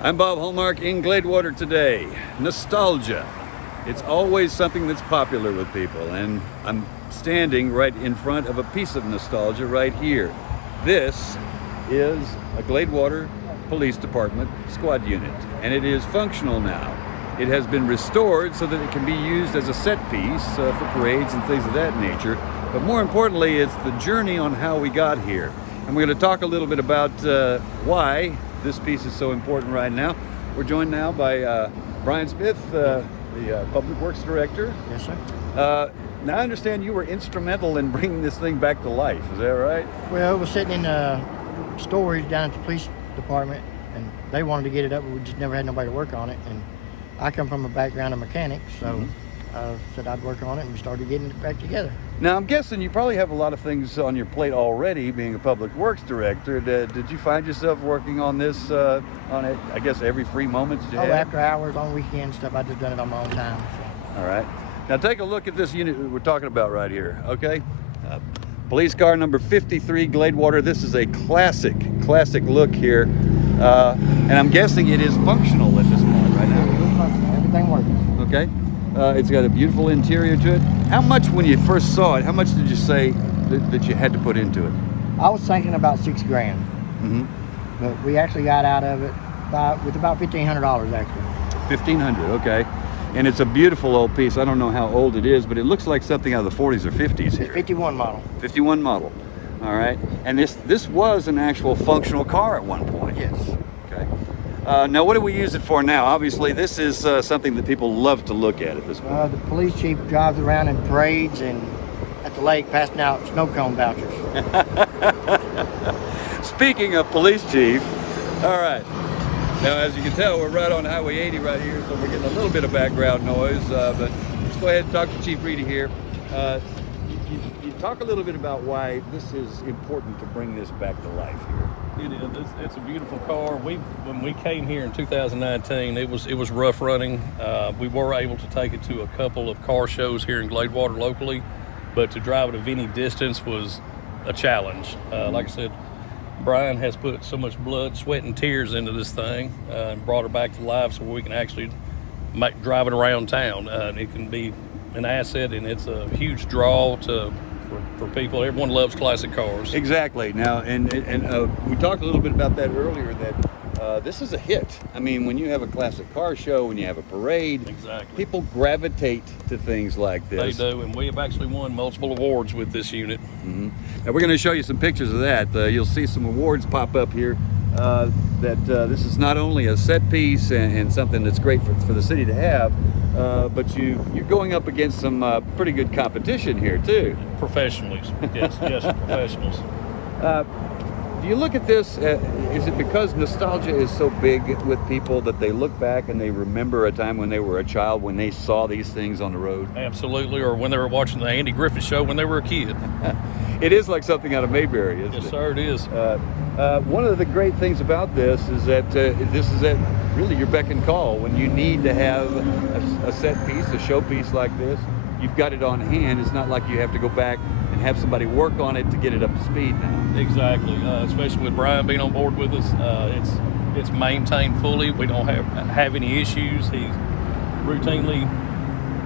I'm Bob Hallmark in Gladewater today. Nostalgia. It's always something that's popular with people, and I'm standing right in front of a piece of nostalgia right here. This is a Gladewater Police Department squad unit, and it is functional now. It has been restored so that it can be used as a set piece for parades and things of that nature. But more importantly, it's the journey on how we got here. And we're going to talk a little bit about why this piece is so important right now. We're joined now by Brian Smith, the Public Works Director. Yes, sir. Now I understand you were instrumental in bringing this thing back to life. Is that right? Well, it was sitting in storage down at the police department, and they wanted to get it up, but we just never had nobody to work on it. And I come from a background of mechanics, so I said I'd work on it, and we started getting it back together. Now I'm guessing you probably have a lot of things on your plate already, being a Public Works Director. Did you find yourself working on this on it, I guess, every free moment that you had? After hours, on weekends, stuff. I just done it on my own time. So. All right. Now take a look at this unit we're talking about right here, okay? Police car number 53, Gladewater. This is a classic look here. And I'm guessing it is functional at this point right now. Everything working. Okay. It's got a beautiful interior to it. How much, when you first saw it, how much did you say that you had to put into it? I was thinking about $6 grand, but we actually got out of it with about $1,500 actually. $1,500, okay. And it's a beautiful old piece. I don't know how old it is, but it looks like something out of the 40s or 50s here. It's 51 model. 51 model. All right. And this was an actual functional car at one point. Yes. Okay. Now, what do we use it for now? Obviously, this is something that people love to look at this point. The police chief drives around in parades and at the lake passing out snow cone vouchers. Speaking of police chief, all right. Now, as you can tell, we're right on Highway 80 right here, so we're getting a little bit of background noise, but let's go ahead and talk to Chief Reedy here. You talk a little bit about why this is important to bring this back to life here. It is. It's a beautiful car. When we came here in 2019, it was rough running. We were able to take it to a couple of car shows here in Gladewater locally, but to drive it of any distance was a challenge. Like I said, Brian has put so much blood, sweat, and tears into this thing and brought her back to life so we can actually drive it around town. It can be an asset, and it's a huge draw for people. Everyone loves classic cars. Exactly. Now, and we talked a little bit about that earlier, that this is a hit. I mean, when you have a classic car show, when you have a parade, exactly, people gravitate to things like this. They do, and we have actually won multiple awards with this unit. Now, we're going to show you some pictures of that. You'll see some awards pop up here. This is not only a set piece and something that's great for the city to have, but you're going up against some pretty good competition here too. Professionals, yes, professionals. Do you look at this, is it because nostalgia is so big with people that they look back and they remember a time when they were a child, when they saw these things on the road? Absolutely, or when they were watching the Andy Griffith Show when they were a kid. It is like something out of Mayberry, isn't it? Yes, sir, it is. One of the great things about this is that this is at really your beck and call. When you need to have a set piece, a show piece like this, you've got it on hand. It's not like you have to go back and have somebody work on it to get it up to speed now. Exactly, especially with Brian being on board with us. It's maintained fully. We don't have any issues. He routinely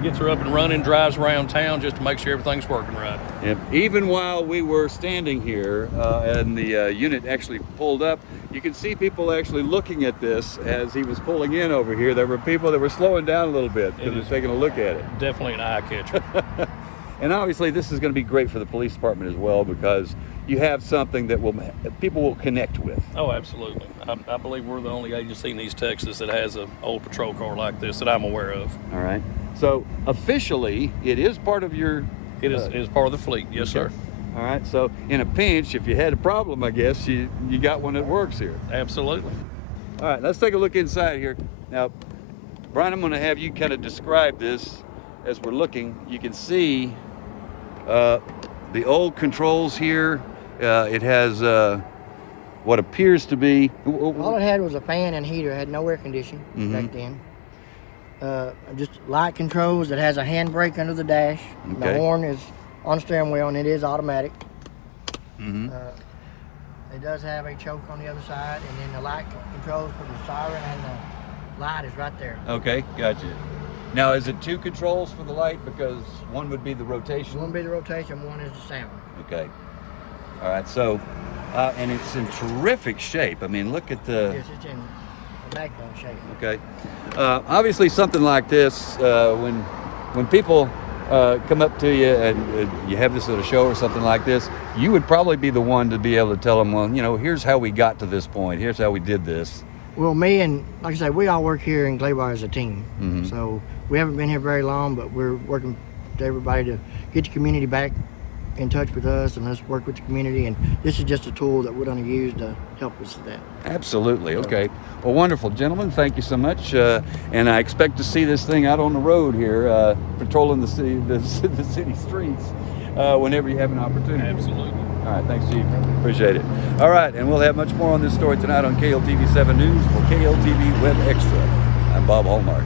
gets her up and running, drives around town just to make sure everything's working right. Yep. Even while we were standing here and the unit actually pulled up, you could see people actually looking at this as he was pulling in over here. There were people that were slowing down a little bit because they're taking a look at it. Definitely an eye catcher. And obviously this is going to be great for the police department as well, because you have something that people will connect with. Oh, absolutely. I believe we're the only agency in East Texas that has an old patrol car like this that I'm aware of. All right. So officially, it is part of your... It is part of the fleet, yes, sir. All right. So in a pinch, if you had a problem, I guess, you got one that works here. Absolutely. All right. Let's take a look inside here. Now, Brian, I'm going to have you kind of describe this as we're looking. You can see the old controls here. It has what appears to be... All it had was a fan and heater. It had no air conditioning back then. Just light controls. It has a handbrake under the dash. Okay. The horn is on the steering wheel, and it is automatic. It does have a choke on the other side, and then the light controls for the siren and the light is right there. Okay, gotcha. Now, is it 2 controls for the light? Because one would be the rotation. One will be the rotation, one is the sound. Okay. All right. So, and it's in terrific shape. I mean, look at the. Yes, it's in a backbone shape. Okay. Obviously, something like this, when people come up to you and you have this at a show or something like this, you would probably be the one to be able to tell them, well, you know, here's how we got to this point. Here's how we did this. Well, me and, like I say, we all work here in Gladewater as a team. Mhm. So we haven't been here very long, but we're working with everybody to get the community back in touch with us, and let's work with the community. And this is just a tool that we're going to use to help us with that. Absolutely. Okay. Well, wonderful, gentlemen. Thank you so much. And I expect to see this thing out on the road here, patrolling the city, the city streets, whenever you have an opportunity. Absolutely. All right. Thanks, Chief. Appreciate it. All right. And we'll have much more on this story tonight on KLTV 7 News for KLTV Web Extra. I'm Bob Hallmark.